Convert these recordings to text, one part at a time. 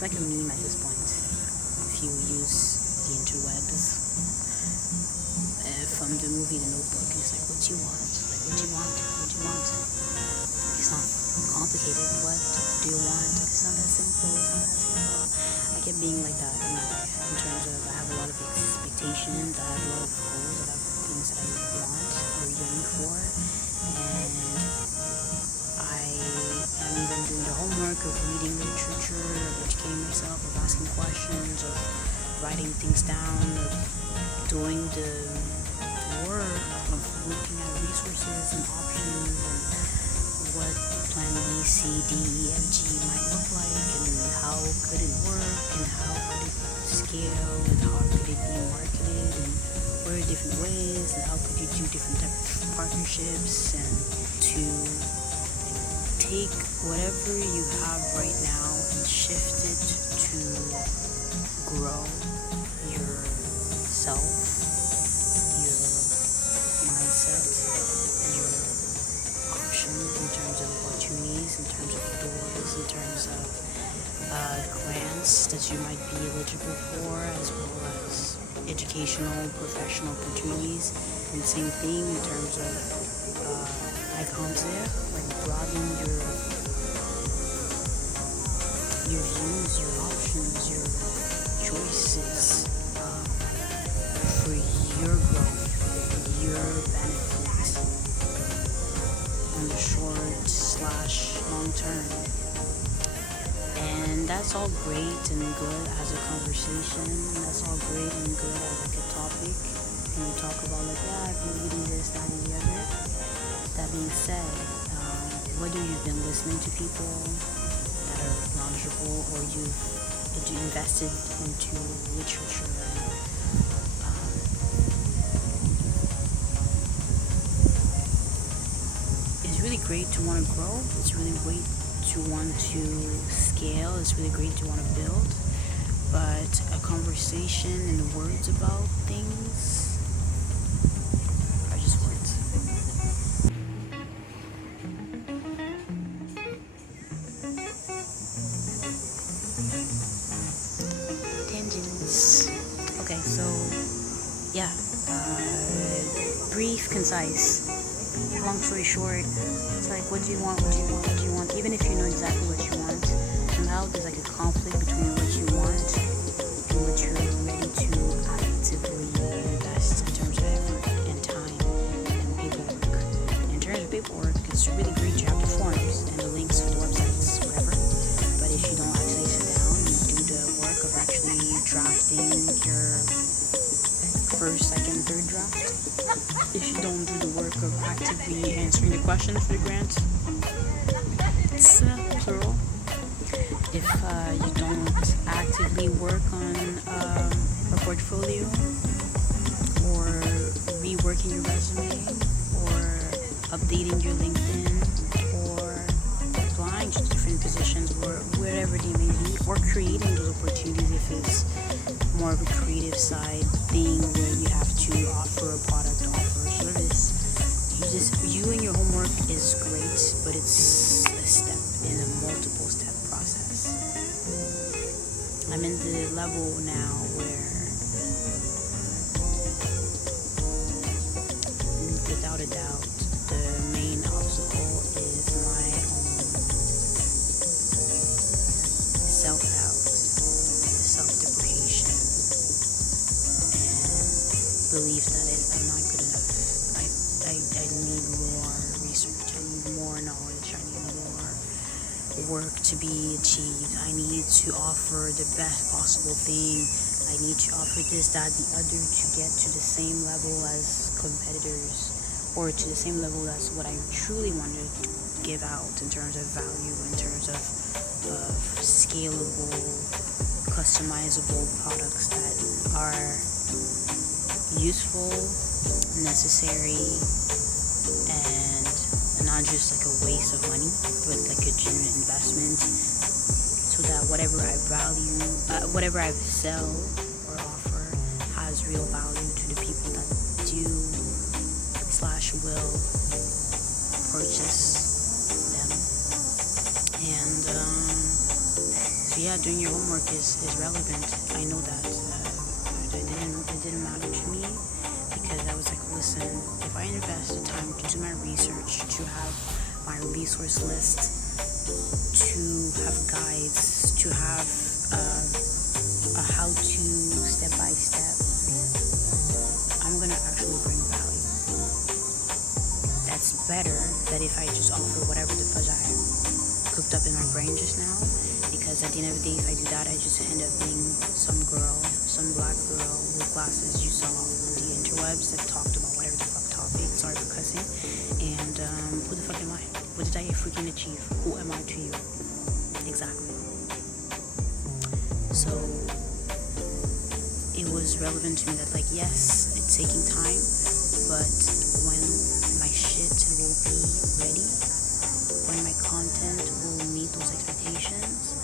it's like a meme at this point. If you use the interwebs, from the movie The Notebook, it's like, what do you want? Like, what do you want? What do you want? It's not complicated. What do you want? It's not that simple. It's not that simple. I kept being like that in my life, in terms of I have a lot of expectations, I have a lot of goals, I have things that I want or yearn for, and I am even doing the homework of reading literature, of educating myself, of asking questions, of writing things down, of doing the work, of looking at resources and options and what plan B, C, D, E, F, G might look like, and how could it work, and how could it scale, and how could it be marketed, and what are different ways, and how could you do different types of partnerships, and to take whatever you have right now and shift it to grow yourself, your mindset, your options in terms of opportunities, in terms of doors, in terms of grants that you might be eligible for, as well as educational, professional opportunities. And same thing in terms of icons there, like broaden your views, your options, your choices for your growth, for your benefit on the short/long term. And that's all great and good as a conversation. That's all great and good as like a topic. And we talk about like, yeah, I've been reading this, that, and the other. That being said, whether you've been listening to people that are knowledgeable or you've invested into literature, it's really great to want to grow. It's really great to want to scale. It's really great to want to build. But a conversation and words about things are just words. Tangents. Okay, so yeah, brief, concise. Long story short, it's like, what do you want? What do you want? What do you want? Even if you know exactly what you want, somehow there's like a conflict between what you want and what you're ready to actively invest in terms of effort and time and paperwork. In terms of paperwork, it's really great to have the forms and the links for the websites, whatever. But if you don't actually sit down and do the work of actually drafting your first, second, third draft, if you don't do the work of actively answering the questions for the grant, it's plural. If you don't actively work on a portfolio or reworking your resume or updating your LinkedIn or applying to different positions or wherever they may be, or creating those opportunities if it's more of a creative side thing where you have to offer a product, offer a service. You and your homework is great, but it's a step in a multiple step process. I'm in the level now where, without a doubt, the main obstacle is my own self-doubt, self-deprecation, and belief that I'm not good enough. I need more research, I need more knowledge, I need more work to be achieved. I need to offer the best possible thing. I need to offer this, that, the other to get to the same level as competitors, or to the same level as what I truly want to give out in terms of value, in terms of scalable, customizable products that are useful, necessary, and not just like a waste of money, but like a genuine investment, so that whatever I sell or offer has real value to the people that do/will purchase them. And so yeah, doing your homework is relevant. I know that. It didn't matter to me because I was like, listen, if I invest the time to do my research, to have my resource list, to have guides, to have a how-to step by step, I'm gonna actually bring value. That's better than if I just offer whatever the fudge I cooked up in my brain just now, because at the end of the day, if I do that, I just end up being some girl, some black girl with glasses you saw on the interwebs that talked about whatever the fuck topic, sorry for cussing, and who the fuck am I? What did I freaking achieve? Who am I to you? Exactly. So it was relevant to me that, like, yes, it's taking time, but when my shit will be ready, when my content will meet those expectations,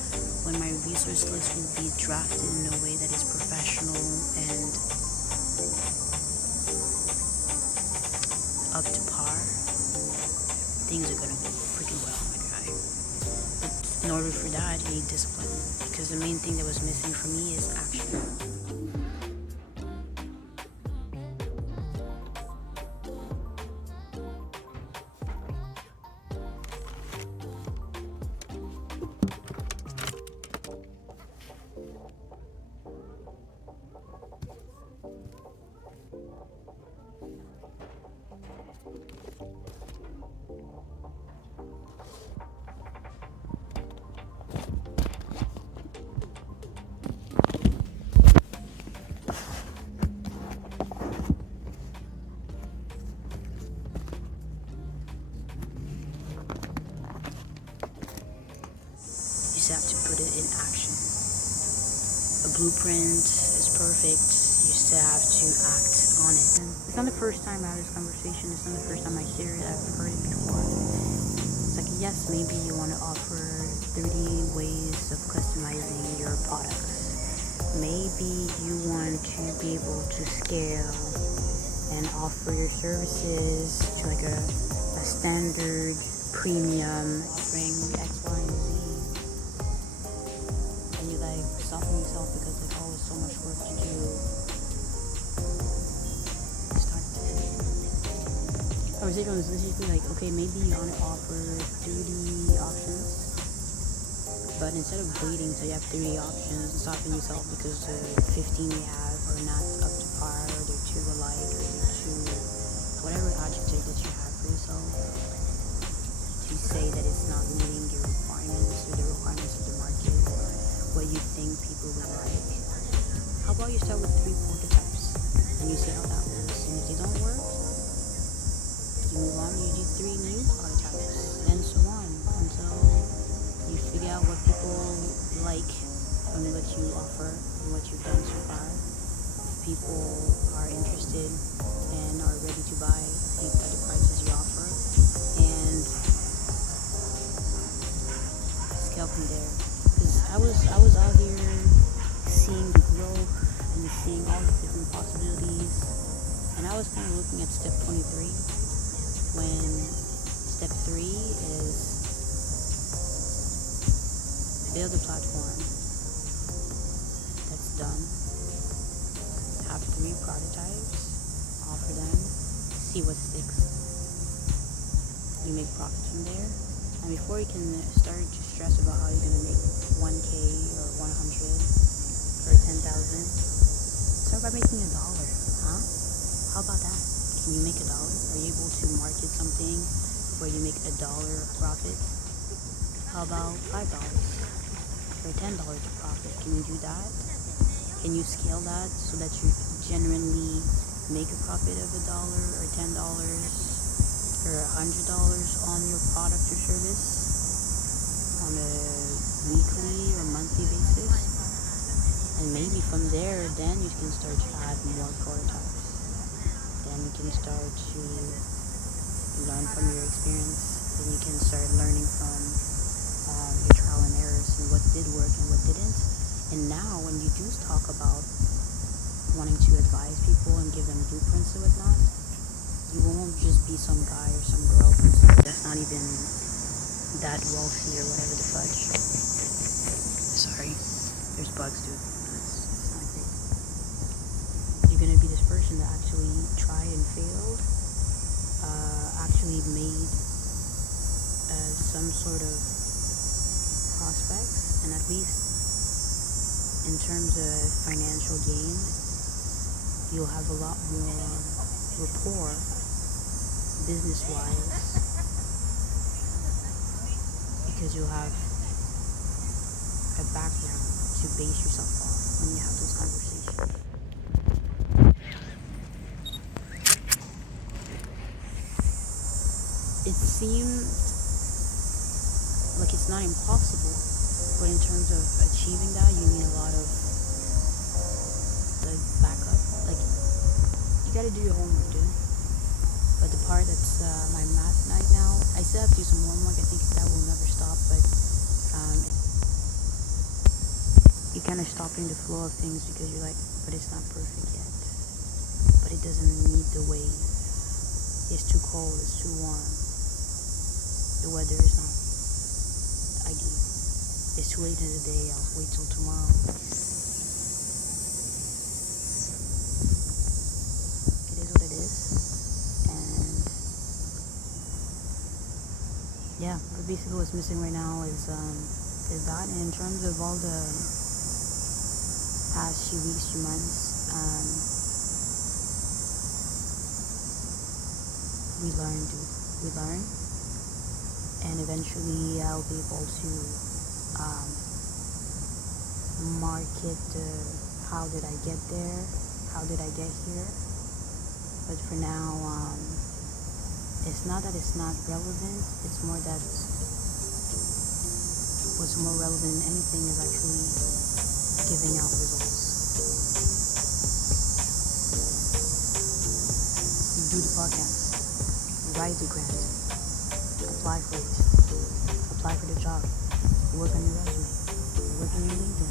when my resource list will be drafted in a way that is professional and up to par, things are gonna go freaking well, my guy. But in order for that, you need discipline, because the main thing that was missing for me is action. You just have to put it in action. A blueprint is perfect. You still have to act on it. And it's not the first time I have this conversation. It's not the first time I hear it. I've heard it before. It's like, yes, maybe you want to offer 30 ways of customizing your products. Maybe you want to be able to scale and offer your services to like a standard premium offering X, Y, and Z. And you like stopping yourself because like, oh, it's so much work to do. I was listening like, okay, maybe you want to offer 30 options, but instead of waiting till you have 30 options and stopping yourself because the 15 you have are not up to par, or they're too alike, or they're too whatever adjective that you have for yourself, to say that it's not meeting your requirements or the requirements of the market, what you think people would like. How about you start with 3 prototypes and you see how that works, and if they don't work, you move on, you do 3 new prototypes, and so on until you figure out what people like from what you offer and what you've done so far. If people are interested and are ready to buy at the prices you offer, and scale from there. Because I was out here seeing the growth and seeing all the different possibilities, and I was kind of looking at step 23, when step 3 is build a platform that's done, have 3 prototypes, offer them, see what sticks. You make profit from there, and before you can start to stress about how you're going to make 1K or 100 or 10,000, start by making $1, huh? How about that? Can you make $1? Are you able to market something where you make $1 profit? How about $5 or $10 profit? Can you do that? Can you scale that so that you genuinely make a profit of $1 or $10 or $100 on your product or service on a weekly or monthly basis? And maybe from there, then you can start to add more prototypes. Then you can start to learn from your experience. Then you can start learning from your trial and errors and what did work and what didn't. And now when you do talk about wanting to advise people and give them blueprints and whatnot, you won't just be some guy or some girl that's not even that wealthy or whatever the fudge. Sorry. bugs, dude. It's not great. You're gonna be this person that actually tried and failed, actually made some sort of prospects, and at least in terms of financial gain, you'll have a lot more rapport business-wise because you'll have a background to base yourself off when you have those conversations. It seemed like it's not impossible, but in terms of achieving that, you need a lot of like backup. Like you gotta do your homework, dude. But the part that's my math night now, I still have to do some homework. I think that will never stop, but you kind of stop in the flow of things because you're like, but it's not perfect yet. But it doesn't need the wave. It's too cold. It's too warm. The weather is not ideal. It's too late in the day. I'll wait till tomorrow. It is what it is. And yeah, but basically what's missing right now is that. And in terms of all the past few weeks, few months, we learn, dude. We learn. And eventually I'll be able to market how did I get there, how did I get here. But for now, it's not that it's not relevant, it's more that what's more relevant than anything is actually giving out results. Do the podcast, write the grant, apply for it, apply for the job, work on your resume, work on your LinkedIn,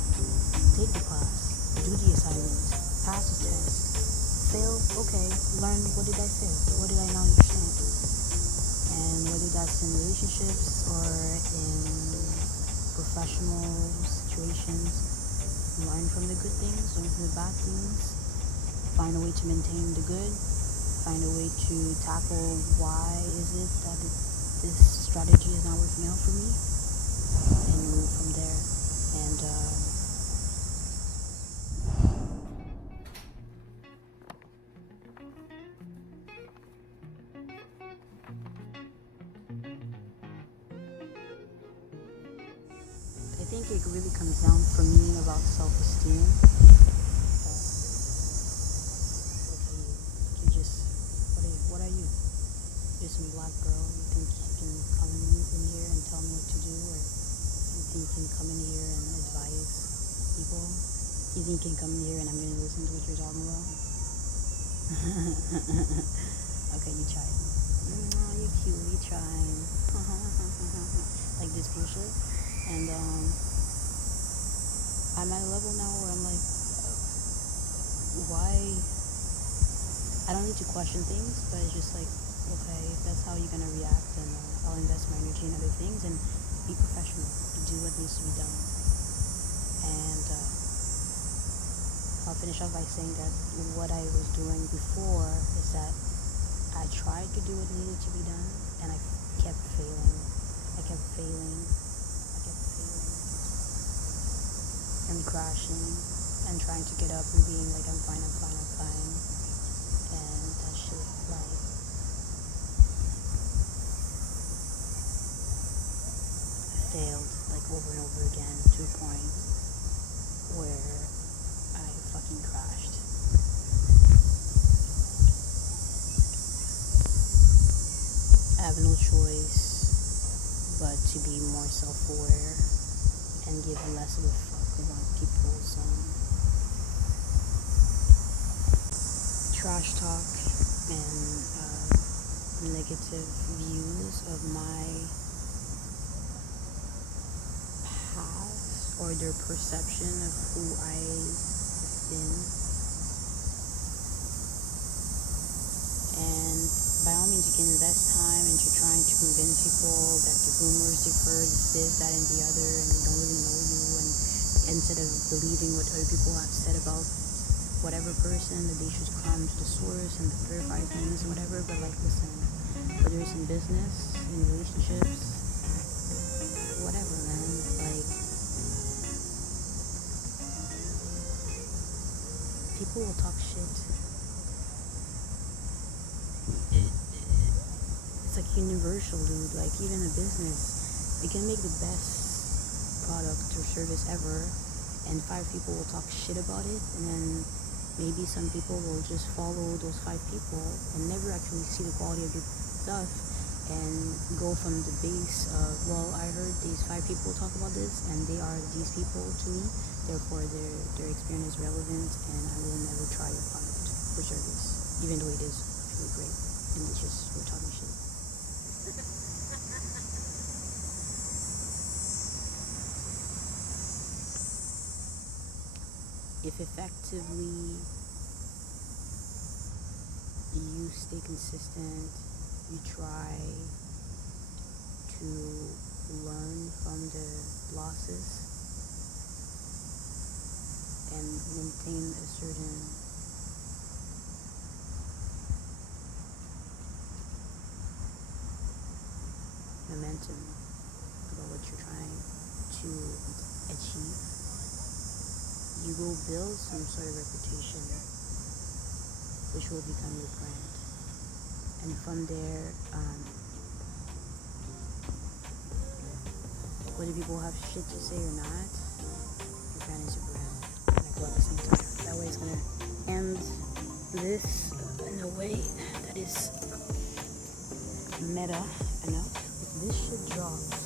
take the class, do the assignments, pass the test, fail, okay, learn what did I fail, what did I not understand, and whether that's in relationships or in professional situations, learn from the good things, learn from the bad things, find a way to maintain the good, find a way to tackle why is it that this strategy is not working out for me, and move from there. And I think it really comes down for me about self-esteem. What are you? You're some black girl. You think you can come in here and tell me what to do, or you think you can come in here and advise people? You think you can come in here and I'm going to listen to what you're talking about? Okay, you tried. Oh, you're cute. You tried. Like this bullshit. And I'm at a level now where I'm like, why? I don't need to question things, but it's just like, okay, if that's how you're gonna react, then I'll invest my energy in other things and be professional, do what needs to be done. And I'll finish off by saying that what I was doing before is that I tried to do what needed to be done, and I kept failing. I kept failing. And crashing and trying to get up and being like, I'm fine. And that shit, like, I failed like over and over again to a point where I fucking crashed. I have no choice but to be more self-aware and give less of a fuck about people's trash talk and negative views of my past or their perception of who I've been. And by all means, you can invest time into trying to convince people that the rumors they've heard is this, that, and the other, and they don't really know you, and instead of believing what other people have said about whatever person, that they should come to the source and verify things and whatever. But like, listen, whether it's in business, in relationships, whatever, man, like, people will talk shit. It's like universal, dude. Like, even a business, you can make the best product or service ever, and 5 people will talk shit about it, and then maybe some people will just follow those 5 people and never actually see the quality of your stuff, and go from the base of, well, I heard these 5 people talk about this and they are these people to me, therefore their experience is relevant and I will never try your product or service, even though it is really great and it's just we're talking shit. If effectively you stay consistent, you try to learn from the losses and maintain a certain momentum about what you're trying to achieve, you will build some sort of reputation which will become your brand. And from there, whether people have shit to say or not, your brand is your brand. And I go at the same time. That way it's gonna end this in a way that is meta enough. If this shit drops